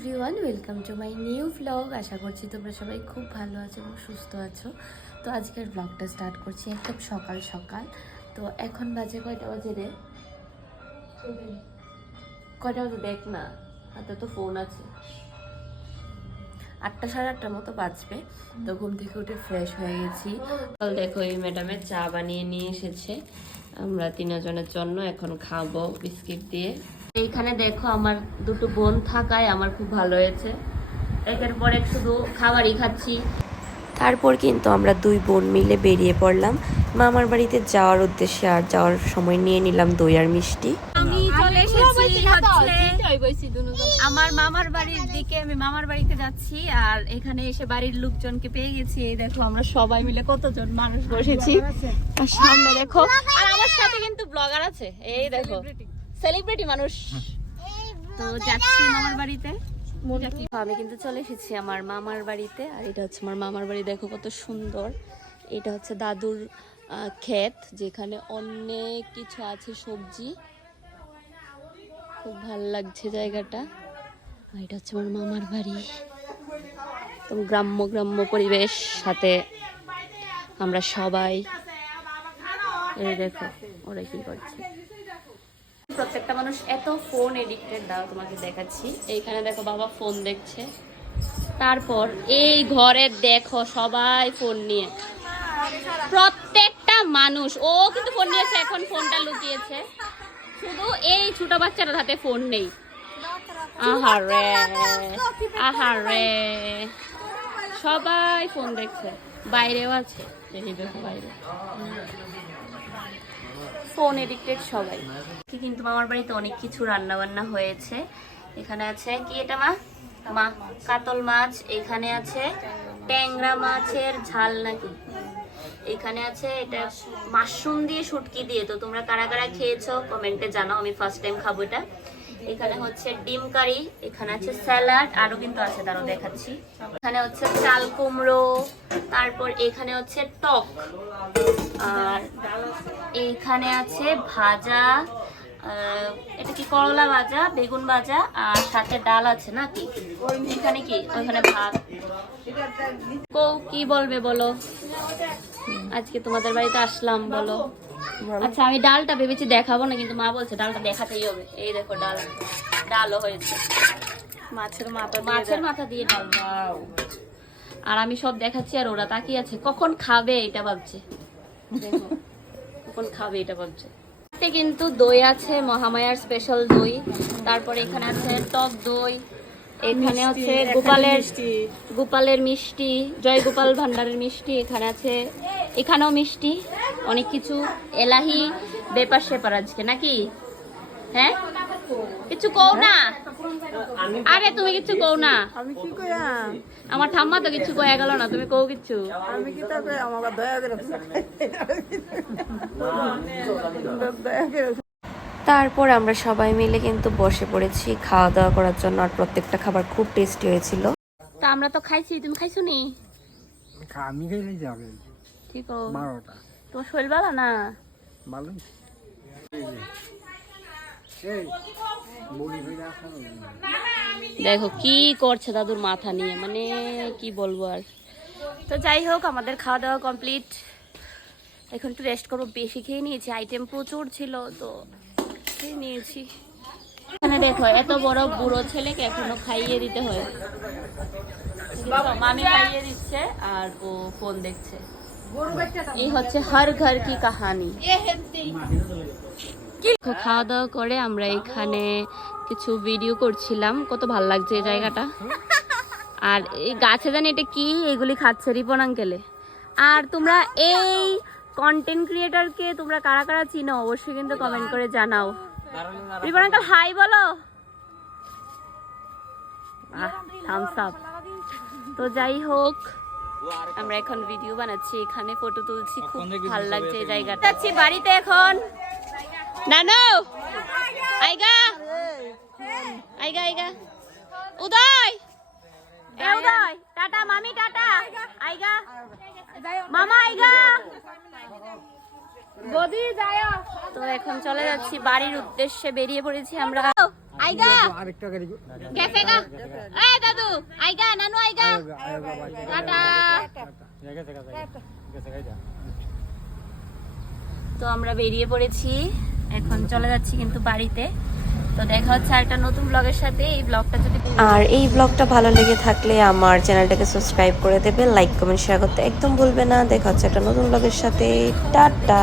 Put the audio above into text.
Everyone welcome to my new vlog আশা করছি তোমরা সবাই খুব ভালো আছো এবং সুস্থ আছো। তো আজকের ব্লগটা স্টার্ট করছি একদম সকাল সকাল। তো এখন বাজে কয়টা বাজে রে? কয়টা বাজে দেখ না, হাতে তো ফোন আছে। আটটা সাড়ে আটটার মতো বাজবে। তো ঘুম থেকে উঠে ফ্রেশ হয়ে গেছি। দেখো এই ম্যাডামের চা বানিয়ে নিয়ে এসেছে। আমরা তিনজনের জন্য এখন খাব বিস্কিট দিয়ে। এইখানে দেখো আমার দুটো বোন থাকায় আমার খুব ভালো হয়েছে। একের পর এক শুধু খাবারই খাচ্ছি। তারপর কিন্তু আমরা দুই বোন মিলে বেরিয়ে পড়লাম। মামার বাড়িতে যাওয়ার উদ্দেশ্যে আর যাওয়ার সময় নিয়ে নিলাম দই আর মিষ্টি। আমি চলে এসেছি আমার মামার বাড়ির দিকে আমি মামার বাড়িতে যাচ্ছি আর এখানে এসে বাড়ির লোকজনকে পেয়ে গেছি। এই দেখো আমরা সবাই মিলে কতজন মানুষ বসেছি। আর সামনে দেখো আর আমার সাথে কিন্তু ব্লগার আছে। এই দেখো। সেলিব্রিটি মানুষ। তো যাচ্ছি মামার বাড়িতে। আমি কিন্তু চলে এসেছি আমার মামার বাড়িতে, আর এটা হচ্ছে আমার মামার বাড়ি, দেখো কত সুন্দর। এটা হচ্ছে দাদুর ক্ষেত, যেখানে অনেক কিছু আছে, সবজি। খুব ভালো লাগছে জায়গাটা। আর এটা হচ্ছে আমার মামার বাড়ি। একদম গ্রাম্য গ্রাম্য পরিবেশ, সাথে আমরা সবাই। এই দেখো, ওরা কি করছে। প্রত্যেকটা মানুষ এত ফোন এডিক্টেড দাও তোমাকে দেখাচ্ছি। এইখানে দেখো বাবা ফোন দেখছে। তারপর এই ঘরে দেখো সবাই ফোন নিয়ে। প্রত্যেকটা মানুষ, ও কিন্তু ফোন নিয়েছে, এখন ফোনটা লুকিয়েছে। শুধু এই ছোট বাচ্চাটার হাতে ফোন নেই। আহারে আহারে। সবাই ফোন দেখছে। বাইরেও আছে এই দেখো বাইরে। ফোন এডিক্টেড সবাই। কিন্তু মামার বাড়িতে অনেক কিছু রান্না বান্না হয়েছে। এখানে আছে কি এটা মা? মা কাতল মাছ এখানে আছে ট্যাংরা মাছের ঝাল নাকি? এখানে আছে এটা মাশরুম দিয়ে শুটকি দিয়ে। তো তোমরা কারা কারা খেয়েছো কমেন্টে জানাও আমি ফার্স্ট টাইম খাব এটা। এখানে হচ্ছে ডিম কারি, এখানে আছে স্যালাড, আরও কিন্তু আছে তারও দেখাচ্ছি। এখানে হচ্ছে চাল কুমড়ো, তারপর এখানে হচ্ছে টক, আর এইখানে আছে ভাজা এটা কি করলা ভাজা, বেগুন ভাজা, আর সাথে ডাল আছে নাকি এখানে কি? ওখানে ভাত। কৌ, কি বলবে বলো? আজকে তোমাদের বাড়িতে আসলাম, বলো। আচ্ছা আমি ডালটা ভেবেছি দেখাবো না কিন্তু মা বলছে ডালটা দেখাতেই হবে। এই দেখো ডাল ডালও হয়েছে। মাছের মাথা মাছের মাথা দিয়ে ডাল। আর আমি সব দেখাচ্ছি আর ওরা তাকিয়ে আছে। কখন খাবে এটা ভাবছে। কখন খাবে এটা ভাবছে। কিন্তু দই আছে মহামায়ার স্পেশাল দই। তারপরে এখানে আছে টক দই। এখানে হচ্ছে গোপালের গোপালের মিষ্টি জয় গোপাল ভান্ডারের মিষ্টি। এখানে আছে এখানেও মিষ্টি অনেক কিছু এলাহি বেপার সেপার আজকে নাকি? হ্যাঁ? কিছু কও না? আরে তুমি কিছু কও না? আমি কি কইয়াম? আমার ঠাম্মা তো কিছু কয়ে গেল না তুমি কও কিছু। আমি কি তা কই আমাকে দয়া করে দয়া করে তারপর আমরা সবাই মিলে কিন্তু বসে পড়েছি খাওয়া দাওয়া করার জন্য আর প্রত্যেকটা খাবার খুব টেস্টি হয়েছিল। তা আমরা তো খাইছি তুমি খাইছো নি? আমি খেলে যাবে বারোটা। শরীর ভালো না? ভালো দেখো কি করছে দাদুর মাথা নিয়ে মানে কি বলব আর। তো যাই হোক আমাদের খাওয়া দাওয়া কমপ্লিট এখন একটু রেস্ট করব বেশি খেয়ে নিয়েছি আইটেম প্রচুর ছিল তো খেয়ে নিয়েছি। এখানে দেখো এত বড় বুড়ো ছেলেকে এখনও খাইয়ে দিতে হয়। মামি খাইয়ে দিচ্ছে আর ও ফোন দেখছে। এই হচ্ছে হর ঘর কি কাহানি। খাওয়া দাওয়া করে আমরা এখানে কিছু ভিডিও করছিলাম। কত ভালো লাগছে এই জায়গাটা। আর এই গাছে জানি এটা কি, এগুলি খাচ্ছে রিপন আঙ্কেলে আর তোমরা এই কন্টেন্ট ক্রিয়েটরকে তোমরা কারা কারা চিনো, অবশ্যই কিন্তু কমেন্ট করে জানাও। রিপন আঙ্কেল হাই বলো। থামস আপ তো যাই হোক আমরা এখন ভিডিও বানাচ্ছি এখানে ফটো তুলছি খুব ভালো লাগছে এই জায়গাটা। যাচ্ছি বাড়িতে এখন। নানু! আইগা! আইগা আইগা। উদয়! এ উদয়! টাটা মামি টাটা। আইগা। মামা আইগা। তো এখন চলে যাচ্ছি বাড়ির উদ্দেশ্যে বেরিয়ে পড়েছি আমরা। আইগা। গেছে গা। এই দাদু আইগা নানু আইগা। টাটা। তো আমরা বেরিয়ে পড়েছি। এখন চলে যাচ্ছি কিন্তু বাড়িতে। তো দেখা হচ্ছে একটা নতুন ব্লগের সাথে। এই ব্লগটা যদি আর এই ব্লগটা ভালো লেগে থাকলে আমার চ্যানেলটাকে সাবস্ক্রাইব করে দেবে লাইক কমেন্ট শেয়ার করতে একদম ভুলবে না। দেখা হচ্ছে একটা নতুন ব্লগের সাথে। টাটা।